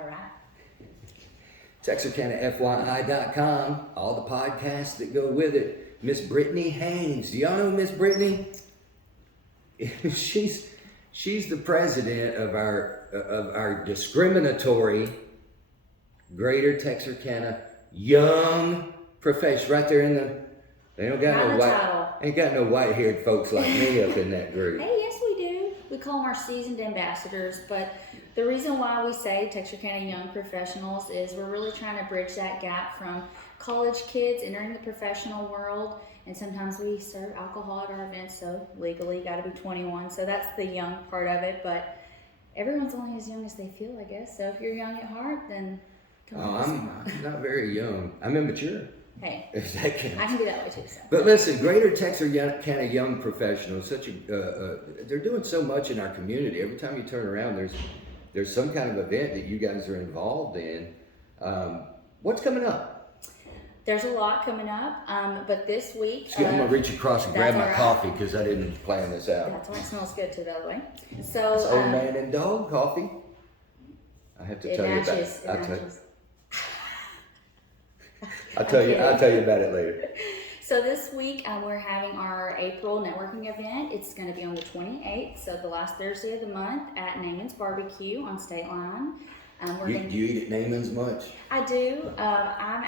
All right. TexarkanaFYI.com, all the podcasts that go with it. Miss Brittney Haynes. Do y'all know Miss Brittney? She's the president of our discriminatory Greater Texarkana Young Professionals. Right there in the, they don't got ain't got no white-haired folks like me up in that group. Hey, yes we do. We call them our seasoned ambassadors, but the reason why we say Texarkana Young Professionals is we're really trying to bridge that gap from college kids entering the professional world, and sometimes we serve alcohol at our events, so legally got to be 21, so that's the young part of it, but everyone's only as young as they feel, I guess, so if you're young at heart, then come on. I'm not very young. I'm immature. Hey, If that counts. I can be that way too. So. But listen, Greater Texarkana Young Professionals, they're doing so much in our community. Every time you turn around, there's some kind of event that you guys are involved in. What's coming up? There's a lot coming up, but this week... I'm going to reach across and grab my right. coffee because I didn't plan this out. That's why it smells good too, by the way. So, It's old man and dog coffee. I have to tell you about it. I'll tell you about it later. So this week we're having our April networking event. It's going to be on the 28th, so the last Thursday of the month at Naaman's Barbecue on State Line. Do you eat at Naaman's much? I do. I'm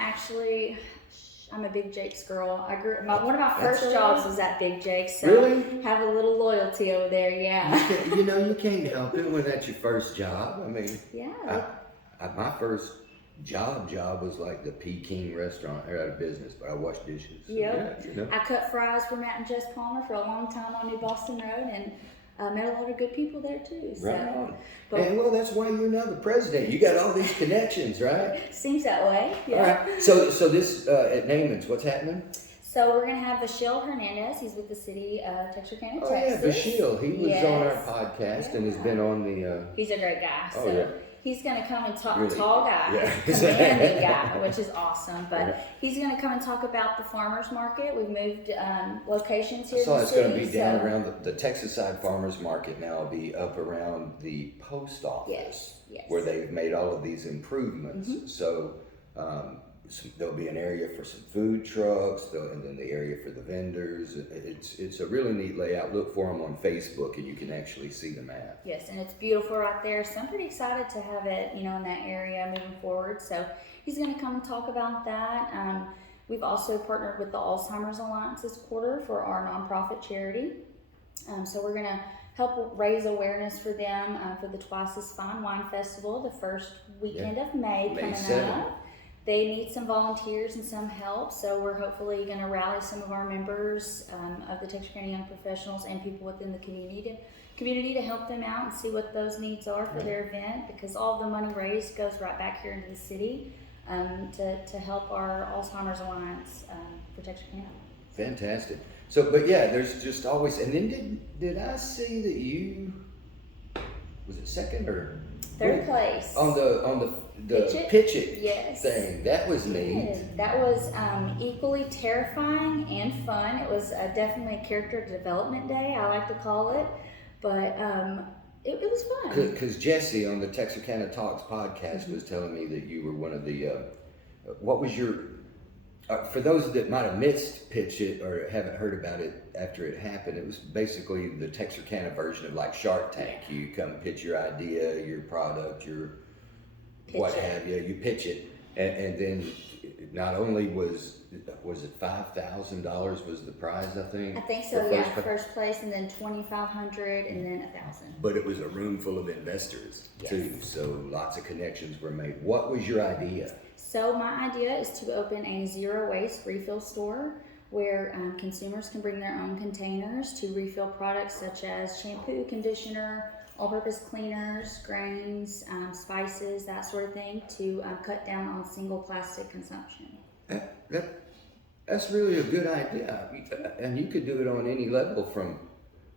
a Big Jake's girl. One of my first jobs was at Big Jake's, so really? Have a little loyalty over there. Yeah. You can't help it when that's your first job. I mean, yeah. My first job was like the Peking restaurant. They're out of business, but I washed dishes. So Yep. Yeah, I cut fries for Matt and Jess Palmer for a long time on New Boston Road, and met a lot of good people there too. So. Right on. And well, that's why you're now the president. You got all these connections, right? Seems that way. Yeah. All right. So this at Naaman's, what's happening? So we're gonna have Vashil Hernandez. He's with the city of Texarkana, Texas. Oh yeah, Vashil. He was on our podcast and has been on the. He's a great guy. Oh so yeah. He's going to come and talk, really? Tall guy, yeah. commanding guy, which is awesome. But Yeah. he's going to come and talk about the farmers market. We've moved locations here. So in the it's city, going to be down around the Texas side farmers market now. Will be up around the post office, Yes. where they've made all of these improvements. Mm-hmm. So there'll be an area for some food trucks, and then the area for the vendors. It's a really neat layout. Look for them on Facebook, and you can actually see the map. Yes, and it's beautiful right there. So I'm pretty excited to have it, in that area moving forward. So he's going to come and talk about that. We've also partnered with the Alzheimer's Alliance this quarter for our nonprofit charity. So we're going to help raise awareness for them for the Twice as Fine Wine Festival, the first weekend of May coming 7th. up. They need some volunteers and some help, so we're hopefully going to rally some of our members of the Texarkana Young Professionals and people within the community to help them out and see what those needs are for their event, because all the money raised goes right back here into the city to help our Alzheimer's Alliance for Texarkana. Fantastic. So, but yeah, there's just always, and then did I see that you, was it second or third place on the pitch it yes. thing? That was neat. That was equally terrifying and fun. It was definitely a character development day, I like to call it, but it was fun. Because Jesse on the Texarkana Talks podcast was telling me that you were one of the, what was your, for those that might have missed Pitch It or haven't heard about it after it happened, it was basically the Texarkana version of like Shark Tank. You come pitch your idea, your product, you pitch it, and then not only was it $5,000 was the prize, I think? I think so, first place, and then $2,500, and then $1,000. But it was a room full of investors too, so lots of connections were made. What was your idea? So my idea is to open a zero waste refill store where consumers can bring their own containers to refill products such as shampoo, conditioner, all-purpose cleaners, grains, spices, that sort of thing, to cut down on single plastic consumption. That's really a good idea, and you could do it on any level from,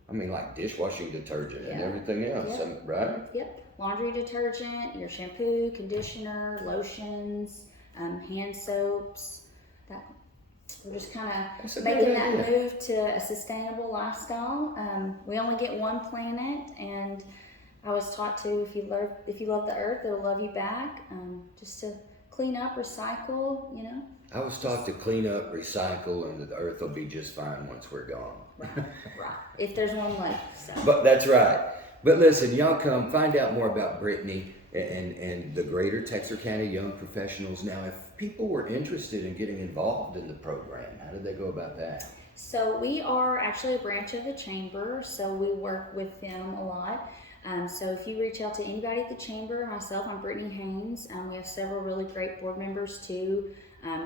like dishwashing detergent and everything else, right? Yep. Laundry detergent, your shampoo, conditioner, lotions, hand soaps. We're just kind of making that move to a sustainable lifestyle. We only get one planet, and I was taught to, if you love the earth, it'll love you back. Just to clean up, recycle, you know. I was taught to clean up, recycle, and the earth will be just fine once we're gone. Right. If there's one left. So. But that's right. But listen, y'all come find out more about Brittney and the Greater Texarkana Young Professionals. Now, if people were interested in getting involved in the program, how did they go about that? So we are actually a branch of the chamber, so we work with them a lot. So if you reach out to anybody at the chamber, myself, I'm Brittney Haynes. We have several really great board members too.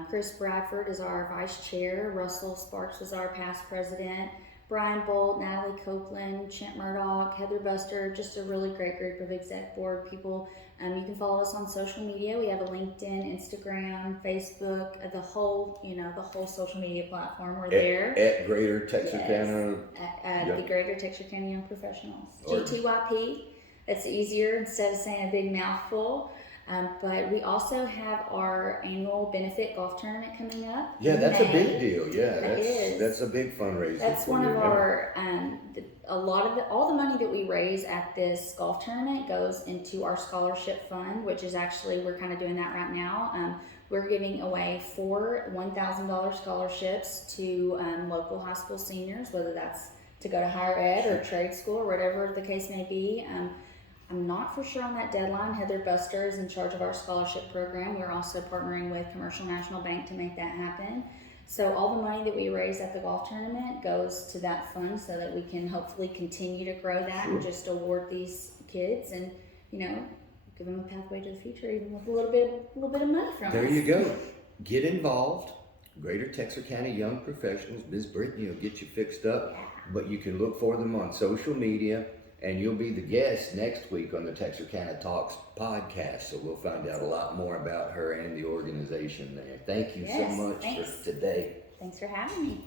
Chris Bradford is our vice chair. Russell Sparks was our past president. Brian Bolt, Natalie Copeland, Chent Murdoch, Heather Buster, just a really great group of exec board people. You can follow us on social media. We have a LinkedIn, Instagram, Facebook, the whole social media platform. We're there. At Greater Texarkana. Yes, at the Greater Texarkana Young Professionals. GTYP. It's easier instead of saying a big mouthful. But we also have our annual benefit golf tournament coming up. Yeah, that's May. a big deal. Yeah, It that's a big fundraiser. That's one of our all the money that we raise at this golf tournament goes into our scholarship fund, which is actually, we're kind of doing that right now. We're giving away 4 $1,000 scholarships to local high school seniors, whether that's to go to higher ed or trade school or whatever the case may be. I'm not for sure on that deadline. Heather Buster is in charge of our scholarship program. We're also partnering with Commercial National Bank to make that happen. So all the money that we raise at the golf tournament goes to that fund so that we can hopefully continue to grow that and just award these kids and, give them a pathway to the future, even with a little bit of money from us. There you go. Get involved. Greater Texarkana Young Professionals. Ms. Brittney will get you fixed up, but you can look for them on social media. And you'll be the guest next week on the Texarkana Talks podcast, so we'll find out a lot more about her and the organization there. Thank you so much for today. Thanks for having me.